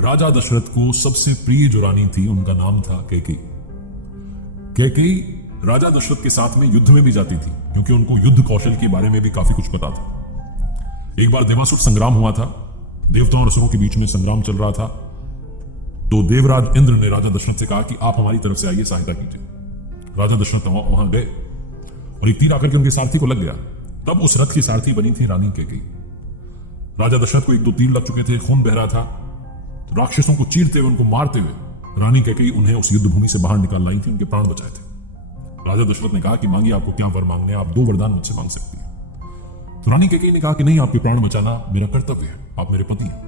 राजा दशरथ को सबसे प्रिय जो रानी थी उनका नाम था कैकेयी। कैकेयी राजा दशरथ के साथ में युद्ध में भी जाती थी क्योंकि उनको युद्ध कौशल के बारे में भी काफी कुछ पता था। एक बार देवासुर संग्राम हुआ था, देवताओं और असुरों के बीच में संग्राम चल रहा था। तो देवराज इंद्र ने राजा दशरथ से कहा कि आप हमारी तरफ से आइए, सहायता कीजिए। राजा दशरथ वहां गए और एक तीर आकर के उनके सारथी को लग गया। तब उस रथ की सारथी बनी थी रानी कैकेयी। राजा दशरथ को एक दो तीर लग चुके थे, खून बह रहा था। तो राक्षसों को चीरते हुए, उनको मारते हुए रानी कैकेयी उन्हें उस युद्ध भूमि से बाहर निकाल लाई थी, उनके प्राण बचाए थे। राजा दशरथ ने कहा कि मांगिए, आपको क्या वर मांगने, आप 2 वरदान मुझसे मांग सकती हैं। तो रानी कैकेयी ने कहा कि नहीं, आपके प्राण बचाना मेरा कर्तव्य है, आप मेरे पति हैं।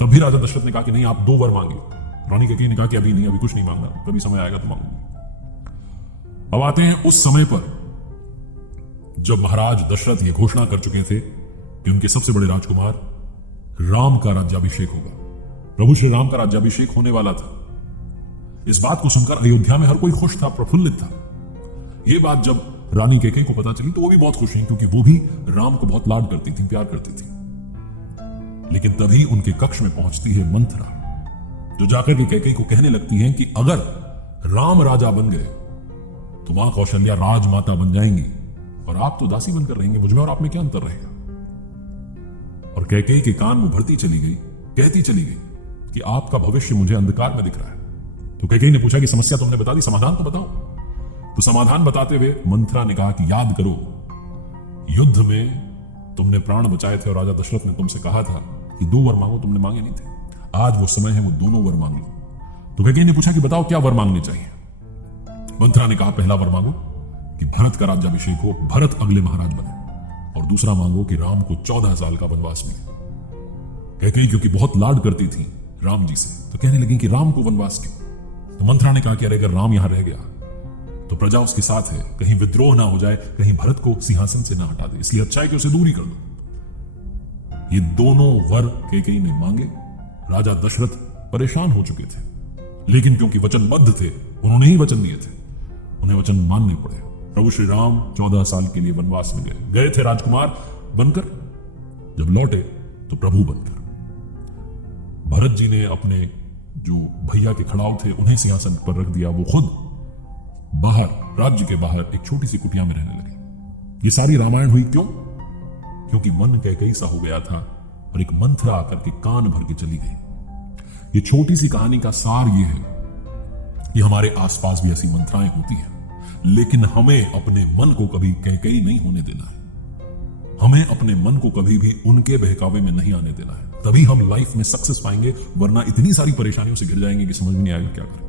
तब भी राजा दशरथ ने कहा कि नहीं, आप 2 वर मांगिए। रानी कैकेयी ने कहा कि अभी नहीं, अभी कुछ नहीं मांगना, कभी समय आएगा तो मांगूंगी। अब आते हैं उस समय पर जब महाराज दशरथ ये घोषणा कर चुके थे कि उनके सबसे बड़े राजकुमार राम का राज्याभिषेक होगा। प्रभु श्री राम का राज्याभिषेक होने वाला था। इस बात को सुनकर अयोध्या में हर कोई खुश था, प्रफुल्लित था। यह बात जब रानी कैकेयी को पता चली तो वो भी बहुत खुश हुई, क्योंकि वो भी राम को बहुत लाड करती थी, प्यार करती थी। लेकिन तभी उनके कक्ष में पहुंचती है मंथरा, जो जाकर के कैकेयी को कहने लगती है कि अगर राम राजा बन गए तो मां कौशल्या राजमाता बन जाएंगी और आप तो दासी बनकर रहेंगे। मुझमें और आप में क्या अंतर रहेगा। और कैकेयी के कान में भरती चली गई, कहती चली गई कि आपका भविष्य मुझे अंधकार में दिख रहा है। तो कैकेयी ने पूछा कि समस्या तुमने बता दी, समाधान तो बताओ। तो समाधान बताते हुए मंथरा ने कहा कि याद करो, युद्ध में तुमने प्राण बचाए थे और राजा दशरथ ने तुमसे कहा था कि 2 वर मांगो, तुमने मांगे नहीं थे। आज वो समय है, वो दोनों वर मांग लो। तो कैकेयी ने पूछा कि बताओ क्या वर मांगने चाहिए। मंथरा ने कहा, पहला वर मांगो कि भरत का राज्याभिषेक हो, भरत अगले महाराज बने, और दूसरा मांगो कि राम को 14 साल का वनवास मिले। कैकेयी क्योंकि बहुत लाड करती थी राम जी से, तो कहने लगी कि राम को वनवास क्यों। तो मंथरा ने कहा कि अरे अगर राम यहां रह गया तो प्रजा उसके साथ है, कहीं विद्रोह ना हो जाए, कहीं भरत को सिंहासन से ना हटा दे, इसलिए अच्छा है कि उसे दूर ही कर दो। ये दोनों वर कैकेयी ने मांगे। राजा दशरथ परेशान हो चुके थे, लेकिन क्योंकि वचनबद्ध थे, उन्होंने ही वचन दिए थे, उन्हें वचन मानने पड़े। प्रभु श्री राम 14 साल के लिए वनवास में गए थे राजकुमार बनकर, जब लौटे तो प्रभु बनकर। भरत जी ने अपने जो भैया के खड़ाऊ थे उन्हें सिंहासन पर रख दिया, वो खुद बाहर, राज्य के बाहर एक छोटी सी कुटिया में रहने लगे। ये सारी रामायण हुई क्यों? क्योंकि मन कैकेयी सा हो गया था और एक मंथरा आकर के कान भर के चली गई। ये छोटी सी कहानी का सार ये है कि हमारे आसपास भी ऐसी मंथराएं होती हैं, लेकिन हमें अपने मन को कभी कैकेयी नहीं होने देना है। हमें अपने मन को कभी भी उनके बहकावे में नहीं आने देना है, तभी हम लाइफ में सक्सेस पाएंगे, वरना इतनी सारी परेशानियों से घिर जाएंगे कि समझ में नहीं आएगा क्या करें।